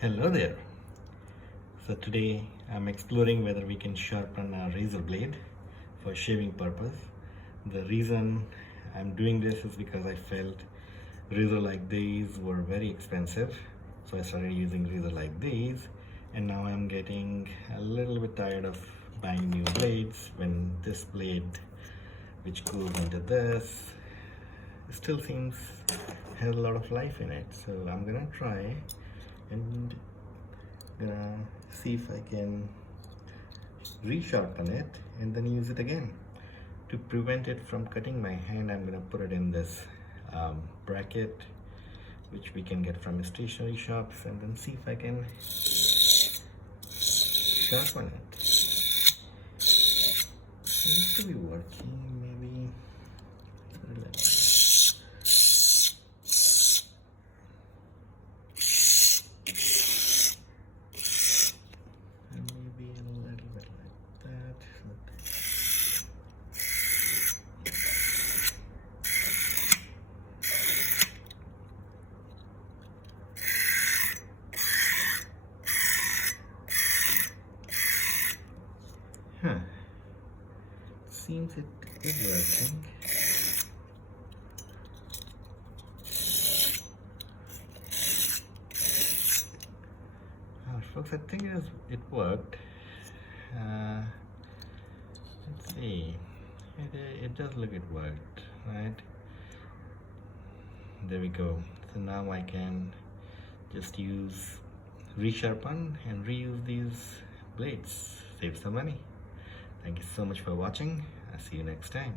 Hello there. So today I'm exploring whether we can sharpen a razor blade for shaving purpose. The reason I'm doing this is because I felt razor like these were very expensive. So I started using razor like these, and now I'm getting a little bit tired of buying new blades when this blade, which goes into this, still seems has a lot of life in it. So I'm gonna try and gonna see if I can resharpen it and then use it again. To prevent it from cutting my hand, I'm gonna put it in this bracket, which we can get from stationery shops, and then see if I can sharpen it. Seems to be working. Maybe maybe a little bit like that. Huh. Seems it is working. Folks, I think it worked. Let's see. It does look it worked, right? There we go. So now I can just use resharpen and reuse these blades. Save some money. Thank you so much for watching. I'll see you next time.